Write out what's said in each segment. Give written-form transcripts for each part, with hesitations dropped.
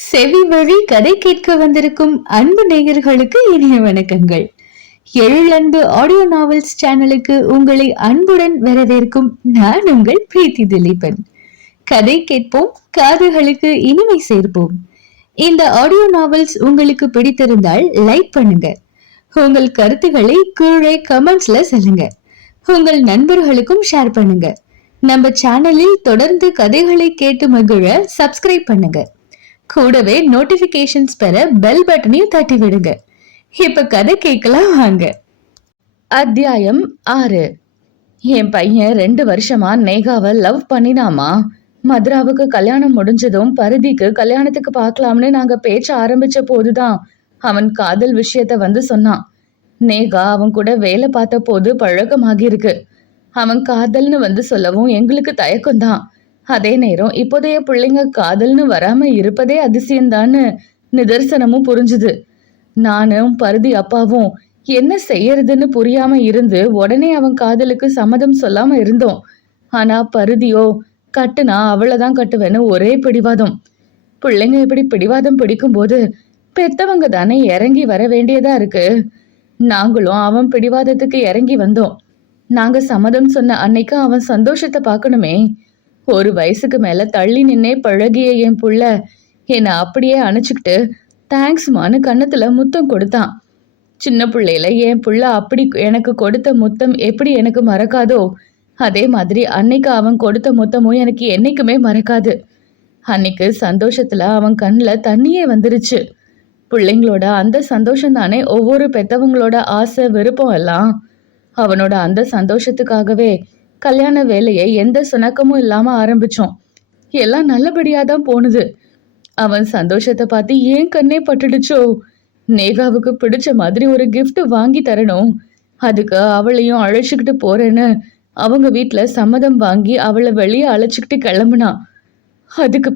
செவி வழி கதை கேட்க வந்திருக்கும் அன்பு நேயர்களுக்கு இனிய வணக்கங்கள். எழிலன்பு ஆடியோ நாவல்ஸ் சேனலுக்கு உங்களை அன்புடன் வரவேற்கும் நான் உங்கள் பிரீத்தி திலீபன். கதை கேட்போம், காதுகளுக்கு இனிமை சேர்ப்போம். இந்த ஆடியோ நாவல்ஸ் உங்களுக்கு பிடித்திருந்தால் லைக் பண்ணுங்க. உங்கள் கருத்துக்களை கீழே கமெண்ட்ஸ்ல சொல்லுங்க. உங்கள் நண்பர்களுக்கும் ஷேர் பண்ணுங்க. நம்ம சேனலில் தொடர்ந்து கதைகளை கேட்டு மகிழ சப்ஸ்கிரைப் பண்ணுங்க. கூடவே நோட்டிபிகேஷன்ஸ் பெற பெல் பட்டனையும் தட்டி விடுங்க. இப்ப கதை கேட்கலாம் வாங்க. அத்தியாயம் 6. என் பையன் 2 வருஷமா நேகாவை லவ் பண்ணினாமா. மதுராவுக்கு கல்யாணம் முடிஞ்சதும் பருதிக்கு கல்யாணத்துக்கு பார்க்கலாம்னு நாங்க பேச்ச ஆரம்பிச்ச போதுதான் அவன் காதல் விஷயத்த சொன்னான். நேகா அவன் கூட வேலை பார்த்த போது பழக்கமாகி இருக்கு. அவன் காதல்னு சொல்லவும் எங்களுக்கு தயக்கம்தான். அதே நேரம் இப்போதைய பிள்ளைங்க காதல்னு வராம இருப்பதே அதிசயம்தான்னு நிதர்சனமும் புரிஞ்சுது. நானும் பருதி அப்பாவும் என்ன செய்யறதுன்னு புரியாம இருந்து உடனே அவன் காதலுக்கு சம்மதம் சொல்லாம இருந்தோம். ஆனா பருதியோ கட்டுனா அவ்வளவுதான் கட்டுவேன்னு ஒரே பிடிவாதம். பிள்ளைங்க இப்படி பிடிவாதம் பிடிக்கும் போது பெத்தவங்க தானே இறங்கி வர வேண்டியதா இருக்கு. நாங்களும் அவன் பிடிவாதத்துக்கு இறங்கி வந்தோம். நாங்க சம்மதம் சொன்ன அன்னைக்கு அவன் சந்தோஷத்தை பார்க்கணுமே. 1 வயசுக்கு மேல தள்ளி நின்னே பழகிய என் புள்ள என்னை அப்படியே அணைச்சுக்கிட்டு தேங்க்ஸ்மான்னு கன்னத்துல முத்தம் கொடுத்தான். சின்ன பிள்ளையில என் புள்ள அப்படி எனக்கு கொடுத்த முத்தம் எப்படி எனக்கு மறக்காதோ, அதே மாதிரி அன்னைக்கு அவன் கொடுத்த முத்தமும் எனக்கு என்னைக்குமே மறக்காது. அன்னைக்கு சந்தோஷத்துல அவன் கண்ணுல தண்ணியே வந்துருச்சு. பிள்ளைங்களோட அந்த சந்தோஷம் தானே ஒவ்வொரு பெத்தவங்களோட ஆசை விருப்பம் எல்லாம். அவனோட அந்த சந்தோஷத்துக்காகவே கல்யாண வேலையை எந்த சுணக்கமும் இல்லாம ஆரம்பிச்சோம். எல்லாம் நல்லபடியா தான் போனது. அவன் சந்தோஷத்தை பார்த்து ஏன் கண்ணே பட்டுடுச்சோ. நேகாவுக்கு பிடிச்ச மாதிரி ஒரு கிஃப்ட் வாங்கி தரணும், அதுக்கு அவளையும் அழைச்சிக்கிட்டு போறேன்னு அவங்க வீட்டுல சம்மதம் வாங்கி அவளை வெளியே அழைச்சிக்கிட்டு கிளம்புனான். அதுக்கு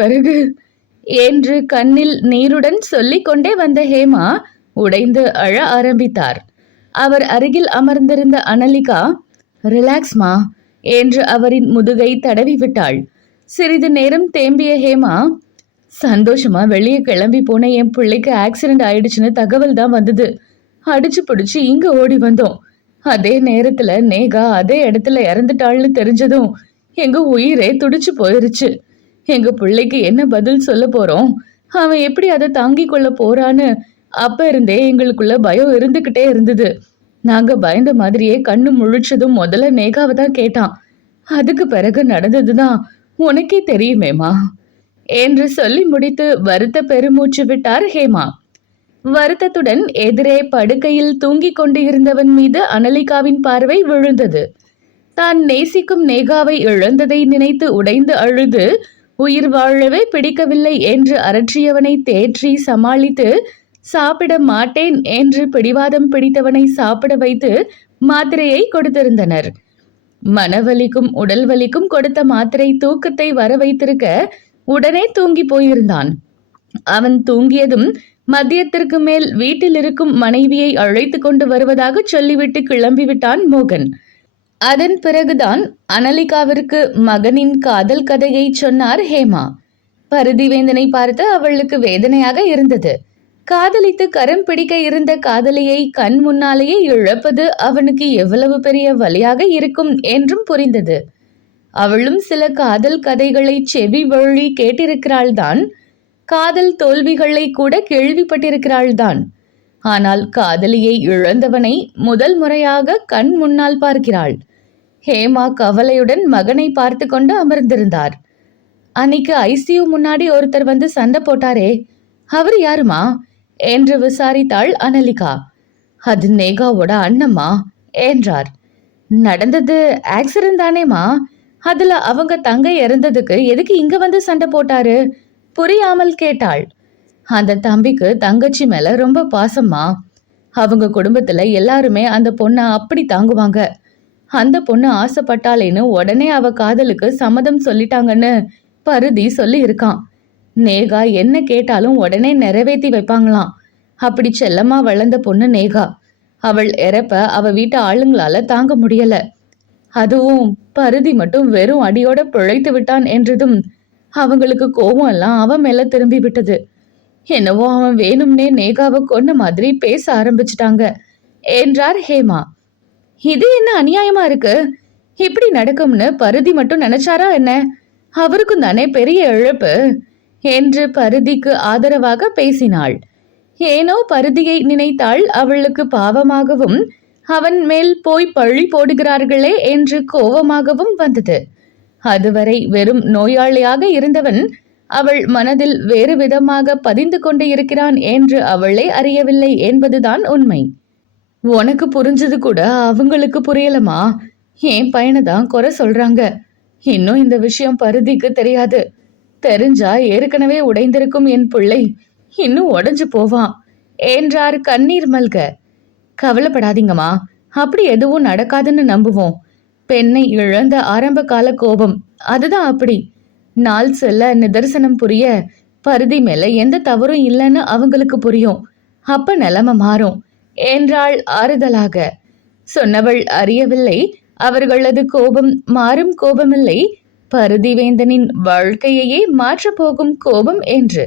பிறகு என்று கண்ணில் நீருடன் சொல்லிக் கொண்டே வந்த ஹேமா உடைந்து அழ ஆரம்பித்தார். அவர் அருகில் அமர்ந்திருந்த அனலிகா ரிலாக்ஸ்மா என்று அவரின் முதுகை தடவி விட்டாள். சிறிது நேரம் தேம்பிய ஹேமா, சந்தோஷமா வெளியே கிளம்பி போன என் பிள்ளைக்கு ஆக்சிடென்ட் ஆயிடுச்சுன்னு தகவல் தான் வந்தது. அடிச்சு பிடிச்சு இங்க ஓடி வந்தோம். அதே நேரத்துல நேகா அதே இடத்துல இறந்துட்டாள்னு தெரிஞ்சதும் எங்க உயிரே துடிச்சு போயிருச்சு. எங்க பிள்ளைக்கு என்ன பதில் சொல்ல போறோம், அவன் எப்படி அதை தாங்கி கொள்ள போறான்னு அப்ப இருந்தே எங்களுக்குள்ள பயம் இருந்துகிட்டே இருந்தது. நாங்க பயந்த மாதிரியே கண்ணு முழிச்சதும் முதல்ல நேகாவை தான் கேட்டான். அதுக்கு பிறகு நடந்ததுதான் உனக்கே தெரியுமேமா என்று சொல்லி முடித்து வருத்த பெருமூச்சு விட்டார் ஹேமா. வருத்தத்துடன் எதிரே படுக்கையில் தூங்கிக் கொண்டு இருந்தவன் மீது அனலிகாவின் பார்வை விழுந்தது. தான் நேசிக்கும் நேகாவை இழந்ததை நினைத்து உடைந்து அழுது உயிர் வாழவே பிடிக்கவில்லை என்று அரற்றியவனை தேற்றி சமாளித்து சாப்பிட மாட்டேன் என்று பிடிவாதம் பிடித்தவனை சாப்பிட வைத்து மாத்திரையை கொடுத்திருந்தனர். மனவலிக்கும் உடல் வலிக்கும் கொடுத்த மாத்திரை தூக்கத்தை வர வைத்திருக்க உடனே தூங்கி போயிருந்தான். அவன் தூங்கியதும் மதியத்திற்கு மேல் வீட்டில் இருக்கும் மனைவியை அழைத்து கொண்டு வருவதாக சொல்லிவிட்டு கிளம்பிவிட்டான் மோகன். அதன் பிறகுதான் அனலிகாவிற்கு மகனின் காதல் கதையை சொன்னார் ஹேமா. பருதிவேந்தனை பார்த்து அவளுக்கு வேதனையாக இருந்தது. காதலித்து கரம் பிடிக்க இருந்த காதலியை கண் முன்னாலேயே இழப்பது அவனுக்கு எவ்வளவு பெரிய வலியாக இருக்கும் என்றும் புரிந்தது. அவளும் சில காதல் கதைகளை செவி வழி கேட்டிருக்கிறாள்தான். காதல் தோல்விகளை கூட கேள்விப்பட்டிருக்கிறாள்தான். ஆனால் காதலியை இழந்தவனை முதல் முறையாக கண் முன்னால் பார்க்கிறாள். ஹேமா கவலையுடன் மகனை பார்த்து கொண்டு அமர்ந்திருந்தார். அன்னைக்கு ஐசியூ முன்னாடி ஒருத்தர் சண்டை போட்டாரே, அவர் யாருமா என்று விசாரித்தாள் அனலிகா. அது நேகாவோட அண்ணம்மா என்றார். நடந்தது ஆக்சிடென்ட் தானேமா, அதுல அவங்க தங்கை இறந்ததுக்கு எதுக்கு இங்க சண்டை போட்டாரு புரியாமல் கேட்டாள். அந்த தம்பிக்கு தங்கச்சி மேல ரொம்ப பாசம்மா. அவங்க குடும்பத்துல எல்லாருமே அந்த பொண்ணை அப்படி தாங்குவாங்க. அந்த பொண்ணு ஆசைப்பட்டாலேன்னு உடனே அவ காதலுக்கு சம்மதம் சொல்லிட்டாங்கன்னு பருதி சொல்லி இருக்கான். நேகா என்ன கேட்டாலும் உடனே நிறைவேற்றி வைப்பாங்களாம். அப்படி செல்லமா வளர்ந்த பொண்ணு நேகா. அவள் இறப்ப அவ வீட்டு ஆளுங்களால தாங்க முடியல. அதுவும் பருதி மட்டும் வெறும் அடியோட பிழைத்து விட்டான் என்றதும் அவங்களுக்கு கோவம் எல்லாம் அவன் மேல திரும்பி விட்டது. என்னவோ அவன் வேணும்னே நேகாவை கொன்ன மாதிரி பேச ஆரம்பிச்சிட்டாங்க என்றார் ஹேமா. இது என்ன அநியாயமா இருக்கு? இப்படி நடக்கும்னு பருதி மட்டும் நினைச்சாரா என்ன? அவருக்கும் தானே பெரிய இழப்பு என்று பருதிக்கு ஆதரவாக பேசினாள். ஏனோ பருதியை நினைத்தால் அவளுக்கு பாவமாகவும் அவன் மேல் போய் பழி போடுகிறார்களே என்று கோபமாகவும் வந்தது. அதுவரை வெறும் நோயாளியாக இருந்தவன் அவள் மனதில் வேறு விதமாக பதிந்து கொண்டு இருக்கிறான் என்று அவளே அறியவில்லை என்பதுதான் உண்மை. உனக்கு புரிஞ்சது கூட அவங்களுக்கு புரியலமா? என் பையனை தான் குறை சொல்றாங்க. இன்னும் இந்த விஷயம் பருதிக்கு தெரியாது. தெரிஞ்சா ஏற்கனவே உடைந்திருக்கும் என் பிள்ளை இன்னும் உடைஞ்சு போவான் என்றார் கண்ணீர் மல்க. கவலைப்படாதீங்கம்மா, அப்படி எதுவும் நடக்காதுன்னு நம்புவோம். பெண்ணை இழந்த ஆரம்ப கால கோபம் அதுதான் அப்படி. நாள் செல்ல நிதர்சனம் புரிய பருதி மேல எந்த தவறும் இல்லைன்னு அவங்களுக்கு புரியும். அப்ப நிலைமை மாறும் என்றாள் ஆறுதலாக. சொன்னவள் அறியவில்லை அவர்களது கோபம் மாறும் கோபமில்லை, பருதிவேந்தனின் வாழ்க்கையையே மாற்றப் போகும் கோபம் என்று.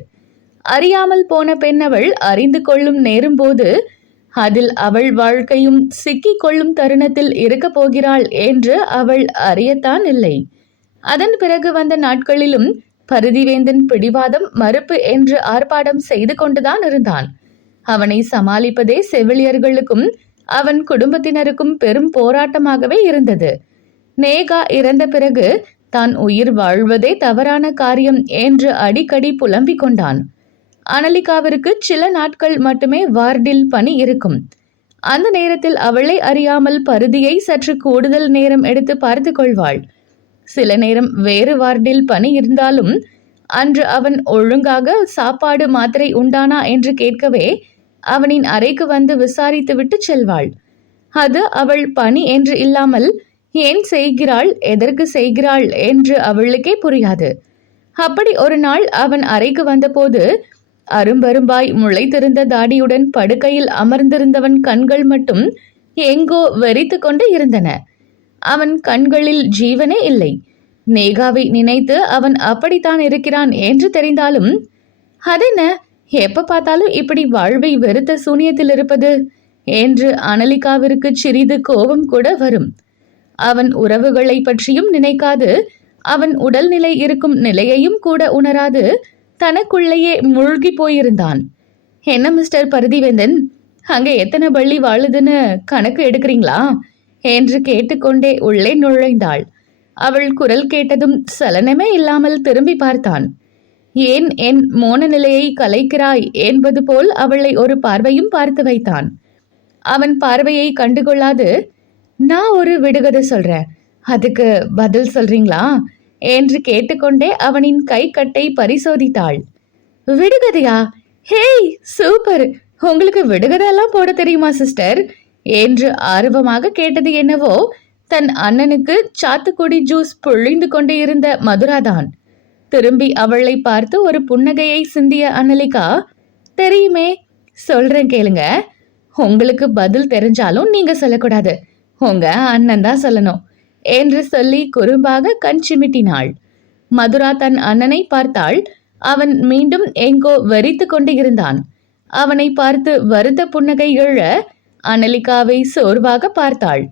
அறியாமல் போன பெண்ணவள் அறிந்து கொள்ளும் நேரும்போது அதில் அவள் வாழ்க்கையும் சிக்கிக் கொள்ளும் தருணத்தில் இருக்க போகிறாள் என்று அவள் அறியத்தான் இல்லை. அதன் பிறகு வந்த நாட்களிலும் பருதிவேந்தன் பிடிவாதம் மறுப்பு என்று ஆர்ப்பாட்டம் செய்து கொண்டுதான் இருந்தான். அவனை சமாளிப்பதே செவிலியர்களுக்கும் அவன் குடும்பத்தினருக்கும் பெரும் போராட்டமாகவே இருந்தது. நேகா இறந்த பிறகு தான் உயிர் வாழ்வதே தவறான காரியம் என்று அடிக்கடி புலம்பிக் கொண்டான். அனலிகாவிற்கு சில நாட்கள் மட்டுமே வார்டில் பணி இருக்கும். அந்த நேரத்தில் அவளை அறியாமல் பருதியை சற்று கூடுதல் நேரம் எடுத்து பார்த்து கொள்வாள். சில நேரம் வேறு வார்டில் பணி இருந்தாலும் அன்று அவன் ஒழுங்காக சாப்பாடு மாத்திரை உண்டானா என்று கேட்கவே அவனின் அறைக்கு வந்து விசாரித்து விட்டு செல்வாள். அது அவள் பணி என்று இல்லாமல் ஏன் செய்கிறாள், எதற்கு செய்கிறாள் என்று அவளுக்கே புரியாது. அப்படி ஒரு நாள் அவன் அறைக்கு வந்தபோது அரும்பரும்பாய் முளைத்திருந்த தாடியுடன் படுக்கையில் அமர்ந்திருந்தவன் கண்கள் மட்டும் எங்கோ வெறித்து கொண்டு இருந்தன. அவன் கண்களில் ஜீவனே இல்லை. நேகாவை நினைத்து அவன் அப்படித்தான் இருக்கிறான் என்று தெரிந்தாலும் அதென்ன, எப்ப பார்த்தாலும் இப்படி வாழ்வை வெறுத்த சூனியத்தில் இருப்பது என்று அனலிகாவிற்கு சிறிது கோபம் கூட வரும். அவன் உறவுகளை பற்றியும் நினைக்காது, அவன் உடல்நிலை இருக்கும் நிலையையும் கூட உணராது தனக்குள்ளேயே மூழ்கி போயிருந்தான். என்ன மிஸ்டர் பருதிவேந்தன், அங்க எத்தனை பள்ளி வாழுதுன்னு கணக்கு எடுக்கிறீங்களா என்று கேட்டுக்கொண்டே உள்ளே நுழைந்தாள். அவள் குரல் கேட்டதும் சலனமே இல்லாமல் திரும்பி பார்த்தான். ஏன் என் மோன நிலையை கலைக்கிறாய் என்பது போல் அவளை ஒரு பார்வையும் பார்த்து வைத்தான். அவன் பார்வையை கண்டுகொள்ளாது, நான் ஒரு விடுகதை சொல்றேன், அதுக்கு பதில் சொல்றீங்களா என்று கேட்டுக்கொண்டே அவனின் கை கட்டை பரிசோதித்தாள். விடுகதையா? ஹேய் சூப்பர், உங்களுக்கு விடுகதை எல்லாம் போட தெரியுமா சிஸ்டர் என்று ஆர்வமாக கேட்டது என்னவோ தன் அண்ணனுக்கு சாத்துக்குடி ஜூஸ் பொழிந்து கொண்டே இருந்த மதுராதான். திரும்பி அவளை பார்த்து ஒரு புன்னகையை சிந்திய அனலிகா, தெரியுமே, சொல்றேன் கேளுங்க. உங்களுக்கு பதில் தெரிஞ்சாலும் நீங்க சொல்லக்கூடாது, உங்க அண்ணன் தான் சொல்லணும் என்று சொல்லி குறும்பாக கண் சிமிட்டினாள். மதுரா தன் அண்ணனை பார்த்தாள். அவன் மீண்டும் எங்கோ வெறித்து கொண்டு இருந்தான். அவனை பார்த்து வருத்த புன்னகை எழ அனலிகாவை சோர்வாக பார்த்தாள்.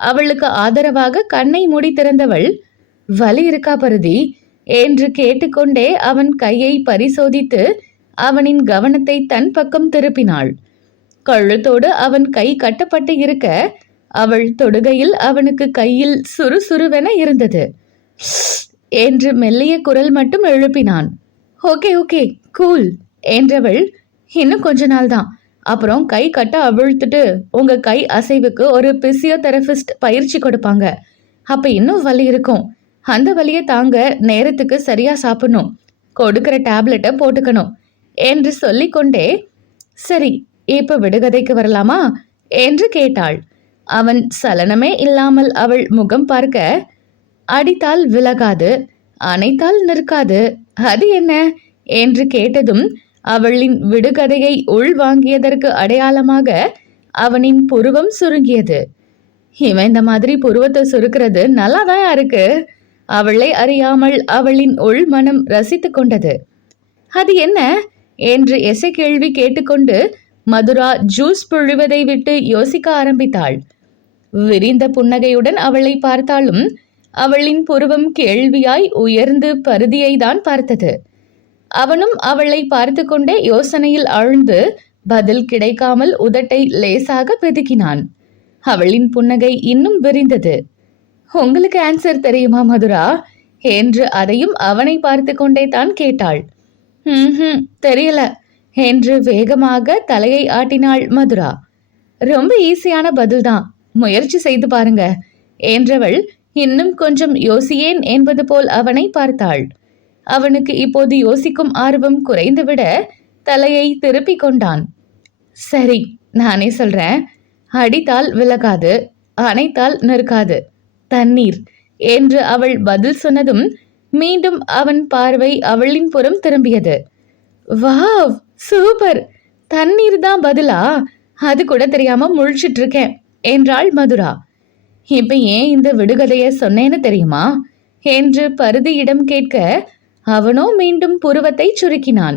அவளுக்கு ஆதரவாக கண்ணை மூடி திறந்தவள், வலி இருக்கா பருதி என்று கேட்டுக்கொண்டே அவன் கையை பரிசோதித்து அவனின் கவனத்தை தன் பக்கம் திருப்பினாள். கழுத்தோடு அவன் கை கட்டப்பட்டு இருக்க அவள் தொடுகையில் அவனுக்கு கையில் சுறுசுறுவென இருந்தது. என்று மெல்லிய குரல் மட்டும் எழுப்பினான். ஓகே ஓகே கூல் என்றவள், இன்னும் கொஞ்ச நாள் தான், அப்புறம் கை கட்ட அவிழ்த்துட்டு உங்க கை அசைவுக்கு ஒரு பிசியோதெரபிஸ்ட் பயிற்சி கொடுப்பாங்க. அப்ப இன்னும் வலி இருக்கும். அந்த வலியை தாங்க நேரத்துக்கு சரியா சாப்பிடணும், கொடுக்கிற டேப்லெட்டை போட்டுக்கணும் என்று சொல்லிக்கொண்டே, சரி இப்ப விடுகதைக்கு வரலாமா என்று கேட்டாள். அவன் சலனமே இல்லாமல் அவள் முகம் பார்க்க, அடித்தால் விலகாது, அணைத்தால் நிற்காது, அது என்ன என்று கேட்டதும் அவளின் விடுகதையை உள்வாங்கியதற்கு அடையாளமாக அவனின் புருவம் சுருங்கியது. இவன் இந்த மாதிரி புருவத்தை சுருக்கிறது நல்லாதான் இருக்கு, அவளை அறியாமல் அவளின் உள் மனம் ரசித்துக் கொண்டது. அது என்ன என்று எசை கேள்வி கேட்டுக்கொண்டு மதுரா ஜூஸ் புழிவதை விட்டு யோசிக்க ஆரம்பித்தாள். விரிந்த புன்னகையுடன் அவளை பார்த்தாலும் அவளின் புருவம் கேள்வியாய் உயர்ந்து பருதியை தான் பார்த்தது. அவனும் அவளை பார்த்து கொண்டே யோசனையில் ஆழ்ந்து பதில் கிடைக்காமல் உதட்டை லேசாக பிதுக்கினான். அவளின் புன்னகை இன்னும் விரிந்தது. உங்களுக்கு ஆன்சர் தெரியுமா மதுரா என்று அதையும் அவனை பார்த்து கொண்டே தான் கேட்டாள். தெரியல என்று வேகமாக தலையை ஆட்டினாள் மதுரா. ரொம்ப ஈஸியான பதில்தான், முயற்சி செய்து பாருங்க என்றவள் இன்னும் கொஞ்சம் யோசியேன் என்பது போல் அவனை பார்த்தாள். அவனுக்கு இப்போது யோசிக்கும் ஆர்வம் குறைந்துவிட தலையை திருப்பிக் கொண்டான். சரி, நானே சொல்றேன். அடித்தால் விலகாது, அணைத்தால் நிற்காது, தண்ணீர் என்று அவள் பதில் சொன்னதும் மீண்டும் அவன் பார்வை அவளின் புறம் திரும்பியது. வாவ், சூப்பர், தண்ணீர் தான் பதிலா? அது கூட தெரியாம முழிச்சிட்டு இருக்கேன் என்றாள் மதுரா. இப்ப ஏன் இந்த விடுகதைய சொன்னேன்னு தெரியுமா என்று பருதியிடம் கேட்க அவனோ மீண்டும் புருவத்தை சுருக்கினான்.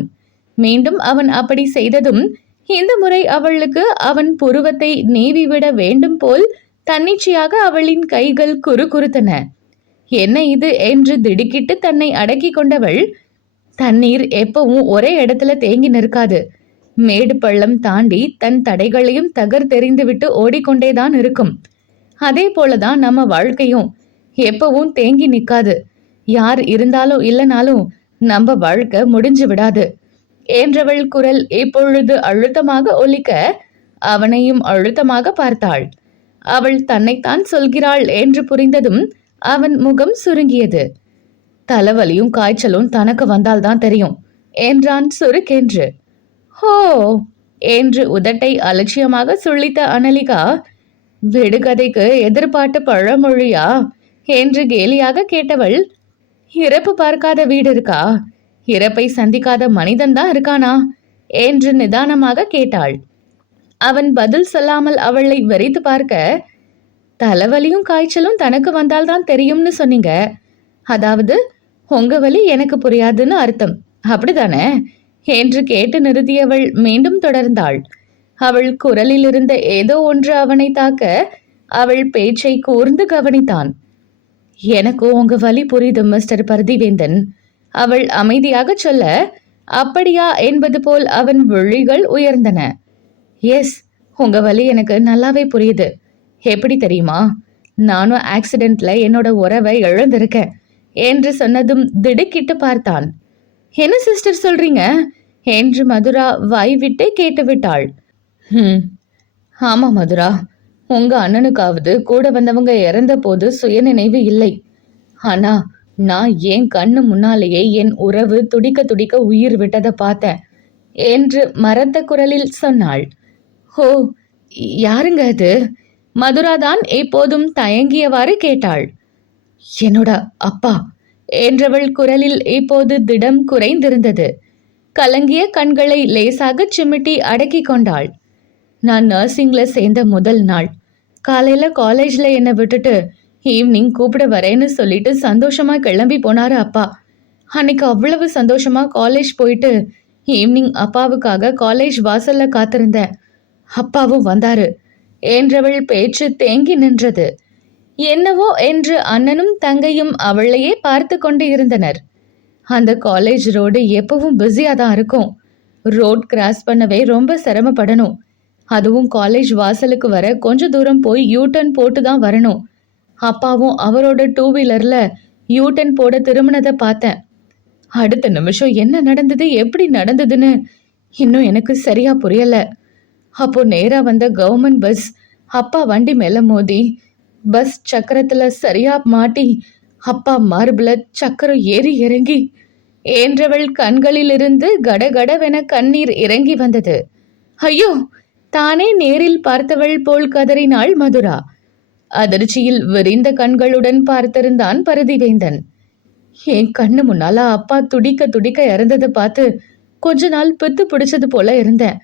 மீண்டும் அவன் அப்படி செய்ததும் இந்த முறை அவளுக்கு அவன் புருவத்தை நீவிவிட வேண்டும் போல் தன்னிச்சையாக அவளின் கைகள் குறுகுறுத்தன. என்ன இது என்று திடுக்கிட்டு தன்னை அடக்கி கொண்டவள், தண்ணீர் எப்பவும் ஒரே இடத்துல தேங்கி நிற்காது. மேடு பள்ளம் தாண்டி தன் தடைகளையும் தகர்த்தெறிந்துவிட்டு ஓடிக்கொண்டேதான் இருக்கும். அதே போலதான் நம்ம வாழ்க்கையும் எப்பவும் தேங்கி நிற்காது. யார் இருந்தாலும் இல்லைனாலும் நம்ம வாழ்க்கை முடிஞ்சு விடாது என்றவள் குரல் இப்பொழுது அழுத்தமாக ஒலிக்க அவனையும் அழுத்தமாக பார்த்தாள். அவள் தன்னைத்தான் சொல்கிறாள் என்று புரிந்ததும் அவன் முகம் சுருங்கியது. தலைவலியும் காய்ச்சலும் தனக்கு வந்தால்தான் தெரியும் என்றான் சுருக்கென்று. ஹோ என்று உதட்டை அலட்சியமாக சுழித்த அனலிகா, விடுகதைக்கு எதிர்பார்த்த பழமொழியா என்று கேலியாக கேட்டவள், இறப்பு பார்க்காத வீடு இருக்கா? இறப்பை சந்திக்காத மனிதன்தான் இருக்கானா என்று நிதானமாக கேட்டாள். அவன் பதில் சொல்லாமல் அவளை வெறித்து பார்க்க, தலைவலியும் காய்ச்சலும் தனக்கு வந்தால்தான் தெரியும்னு சொன்னீங்க, அதாவது உங்க வலி எனக்கு புரியாதுன்னு அர்த்தம், அப்படிதானே என்று கேட்டு நிறுத்தியவள் மீண்டும் தொடர்ந்தாள். அவள் குரலில் இருந்த ஏதோ ஒன்று அவனை தாக்க அவள் பேச்சை கூர்ந்து கவனித்தான். எனக்கு உங்க வலி புரியுது மிஸ்டர் பரதிவேந்தன், அவள் அமைதியாக சொல்ல, அப்படியா என்பது போல் அவன் விழிகள் உயர்ந்தன. எஸ், உங்க வலி எனக்கு நல்லாவே புரியுது. எப்படி தெரியுமா? நானும் ஆக்சிடென்ட்ல என்னோட உறவை இழந்திருக்கேன் என்று சொன்னதும் திடுக்கிட்டு பார்த்தான். என்ன சிஸ்டர் சொல்றீங்க என்று மதுரா வாய்விட்டே கேட்டுவிட்டாள். ஆமா மதுரா, உங்க அண்ணனுக்காவது கூட வந்தவங்க இறந்த போது சுயநினைவு இல்லை. ஆனா நான் என் கண்ணு முன்னாலேயே என் உறவு துடிக்க துடிக்க உயிர் விட்டதை பார்த்தேன் என்று மரத்த குரலில் சொன்னாள். ஓ, யாருங்க அது? மதுரா தான் எப்போதும் தயங்கியவாறு கேட்டாள். என்னோட அப்பா என்றவள் குரலில் இப்போது திடம் குறைந்திருந்தது. கலங்கிய கண்களை லேசாக சிமிட்டி அடக்கி கொண்டாள். நான் நர்சிங்ல சேர்ந்த முதல் நாள் காலையில காலேஜ்ல என்னை விட்டுட்டு ஈவினிங் கூப்பிட வரேன்னு சொல்லிட்டு சந்தோஷமா கிளம்பி போனாரு அப்பா. அன்னைக்கு அவ்வளவு சந்தோஷமா காலேஜ் போயிட்டு ஈவினிங் அப்பாவுக்காக காலேஜ் வாசல்ல காத்திருந்தேன். அப்பாவும் வந்தாரு என்றவள் பேச்சு தேங்கி நின்றது. என்னவோ என்று அண்ணனும் தங்கையும் அவளையே பார்த்து கொண்டு இருந்தனர். அந்த காலேஜ் ரோடு எப்பவும் பிஸியா தான் இருக்கும். ரோட் கிராஸ் பண்ணவே ரொம்ப சிரமப்படணும். அதுவும் காலேஜ் வாசலுக்கு வர கொஞ்ச தூரம் போய் யூட்டன் போட்டு தான் வரணும். அப்பாவும் அவரோட 2 வீலர்ல யூட்டன் போட திரும்பினதை பார்த்தேன். அடுத்த நிமிஷம் என்ன நடந்தது, எப்படி நடந்ததுன்னு இன்னும் எனக்கு சரியா புரியல. அப்போ நேரா வந்த கவர்மெண்ட் பஸ் அப்பா வண்டி மேல மோதி பஸ் சக்கரத்துல சரியா மாட்டி அப்பா மார்பிள சக்கரம் ஏறி இறங்கி என்றவள் கண்களிலிருந்து கடகடவென கண்ணீர் இறங்கி வந்தது. ஐயோ, தானே நேரில் பார்த்தவள் போல் கதறினாள் மதுரா. அதிர்ச்சியில் விரிந்த கண்களுடன் பார்த்திருந்தான் பரதிவேந்தன். என் கண்ணு முன்னால அப்பா துடிக்க துடிக்க இறந்ததை பார்த்து கொஞ்ச நாள் பித்து பிடிச்சது போல இருந்தேன்.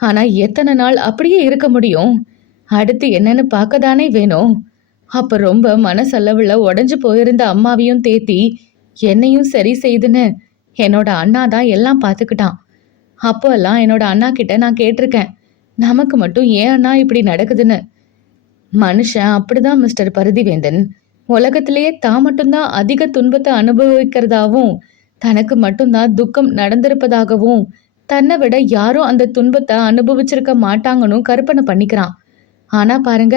ஆனா எத்தனை நாள் அப்படியே இருக்க முடியும்? அடுத்து என்னன்னு பார்க்கதானே வேணும். அப்ப ரொம்ப மனசளவுல உடைஞ்சு போயிருந்த அம்மாவையும் தேத்தி என்னையும் சரி செய்துன்னு என்னோட அண்ணா தான் எல்லாம் பார்த்துக்கிட்டான். அப்போ எல்லாம் என்னோட அண்ணா கிட்ட நான் கேட்டிருக்கேன், நமக்கு மட்டும் ஏன் அண்ணா இப்படி நடக்குதுன்னு. மனுஷன் அப்படிதான் மிஸ்டர் பரதிவேந்தன். உலகத்திலேயே தான் மட்டும்தான் அதிக துன்பத்தை அனுபவிக்கிறதாவும் தனக்கு மட்டும்தான் துக்கம் நடந்திருப்பதாகவும் தன்னை விட யாரும் அந்த துன்பத்தை அனுபவிச்சிருக்க மாட்டாங்கன்னு கற்பனை பண்ணிக்கிறான். ஆனா பாருங்க,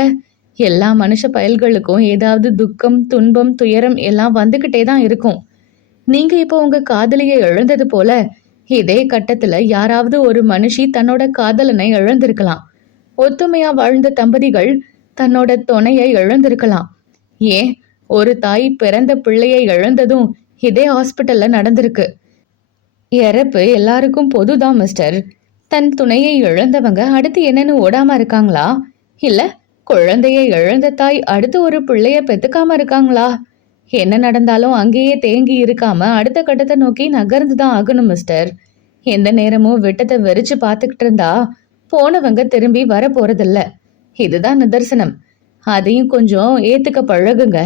எல்லா மனுஷ பயல்களுக்கும் ஏதாவது துக்கம் துன்பம் துயரம் எல்லாம் வந்துகிட்டே தான் இருக்கும். நீங்க இப்போ உங்க காதலியை இழந்தது போல இதே கட்டத்துல யாராவது ஒரு மனுஷி தன்னோட காதலனை இழந்திருக்கலாம். ஒத்துமையா வாழ்ந்த தம்பதிகள் தன்னோட துணையை இழந்திருக்கலாம். ஏன், ஒரு தாய் பிறந்த பிள்ளையை இழந்ததும் இதே ஹாஸ்பிட்டல்ல நடந்திருக்கு. இறப்பு எல்லாருக்கும் பொதுதான் மிஸ்டர். தன் துணையை இழந்தவங்க அடுத்து என்னன்னு ஓடாம இருக்காங்களா? இல்ல குழந்தையை இழந்த தாய் அடுத்து ஒரு பிள்ளைய பெத்துக்காம இருக்காங்களா? என்ன நடந்தாலும் அங்கேயே தேங்கி இருக்காம அடுத்த கட்டத்தை நோக்கி நகர்ந்துதான் ஆகணும் மிஸ்டர். எந்த நேரமும் விட்டத்தை வெறிச்சு பார்த்துக்கிட்டு இருந்தா போனவங்க திரும்பி வர போறதில்ல. இதுதான் நிதர்சனம். அதையும் கொஞ்சம் ஏத்துக்க பழகுங்க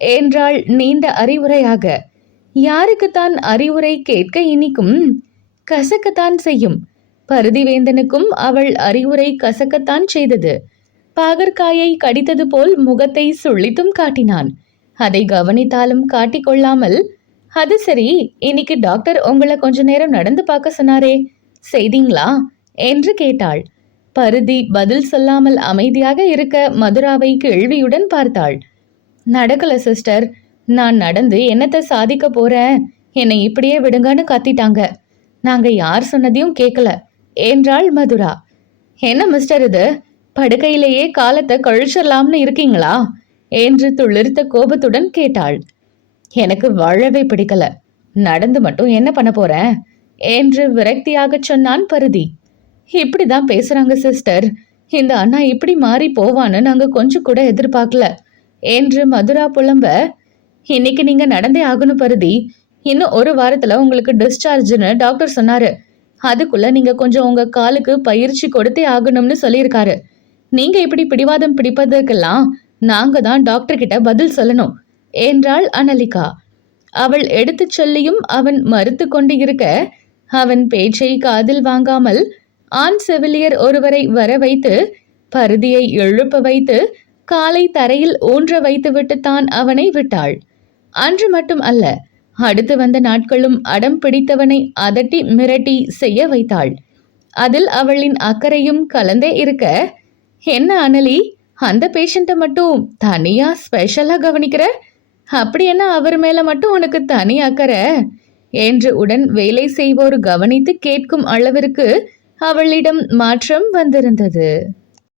என்றாள் நீண்ட அறிவுரையாக. யாருக்குத்தான் அறிவுரை கேட்க இனிக்கும்? கசக்கத்தான் செய்யும். பரதிவேந்தனுக்கும் அவள் அறிவுரை கசக்கத்தான் செய்தது. பாகற்காயை கடித்தது போல் முகத்தை சுழித்தும் காட்டினான். அதை கவனித்தாலும் காட்டிக்கொள்ளாமல், அது சரி, இன்னைக்கு டாக்டர் உங்களை கொஞ்ச நேரம் நடந்து பார்க்க சொன்னாரே, செய்தீங்களா என்று கேட்டாள். பருதி பதில் சொல்லாமல் அமைதியாக இருக்க மதுராவை கேள்வியுடன் பார்த்தாள். நடக்கல சிஸ்டர், நான் நடந்து என்னத்தை சாதிக்க போறேன், என்னை இப்படியே விடுங்கன்னு கத்திட்டாங்க. நாங்க யார் சொன்னதையும் கேட்கல என்றாள் மதுரா. என்ன மிஸ்டர் இது, படுக்கையிலேயே காலத்தை கழிச்சிடலாம்னு இருக்கீங்களா என்று துளிர்த்த கோபத்துடன் கேட்டாள். எனக்கு வாழவே பிடிக்கல, நடந்து மட்டும் என்ன பண்ண போறேன் என்று விரக்தியாக சொன்னான் பருதி. இப்படிதான் பேசுறாங்க சிஸ்டர், இந்த அண்ணா இப்படி மாறி போவான்னு நாங்க கொஞ்சம் கூட எதிர்பார்க்கல என்று மதுரா புலம்ப. இன்னைக்கு நீங்க நடந்தே ஆகணும் பருதி. இன்னும் ஒரு வாரத்துல உங்களுக்கு டிஸ்சார்ஜ்னு டாக்டர் சொன்னாரு. அதுக்குள்ள நீங்க கொஞ்சம் உங்க காலுக்கு பயிற்சி கொடுத்தே ஆகணும்னு சொல்லியிருக்காரு. நீங்க இப்படி பிடிவாதம் பிடிப்பதற்கெல்லாம் நாங்க தான் டாக்டர் கிட்ட பதில் சொல்லணும் என்றாள் அனலிகா. அவள் எடுத்து சொல்லியும் அவன் மறுத்து கொண்டு இருக்க, அவன் பேச்சை காதில் வாங்காமல் ஆண் செவிலியர் ஒருவரை வர வைத்து பருதியை எழுப்ப வைத்து காலை தரையில் ஊன்ற வைத்துவிட்டு தான் அவனை விட்டாள். அன்று மட்டும் அல்ல, அடுத்து வந்த நாட்களும் அடம் பிடித்தவனை அதட்டி மிரட்டி செய்ய வைத்தாள். அதில் அவளின் அக்கறையும் கலந்தே இருக்க, என்ன அனலி, அந்த பேஷண்ட்டை மட்டும் தனியா ஸ்பெஷலா கவனிக்கிற? அப்படி என்ன அவர் மேல மட்டும் உனக்கு தனி அக்கறை என்று உடன் வேலை செய்வோர் கவனித்து கேட்கும் அளவிற்கு அவளிடம் மாற்றம் வந்திருந்தது.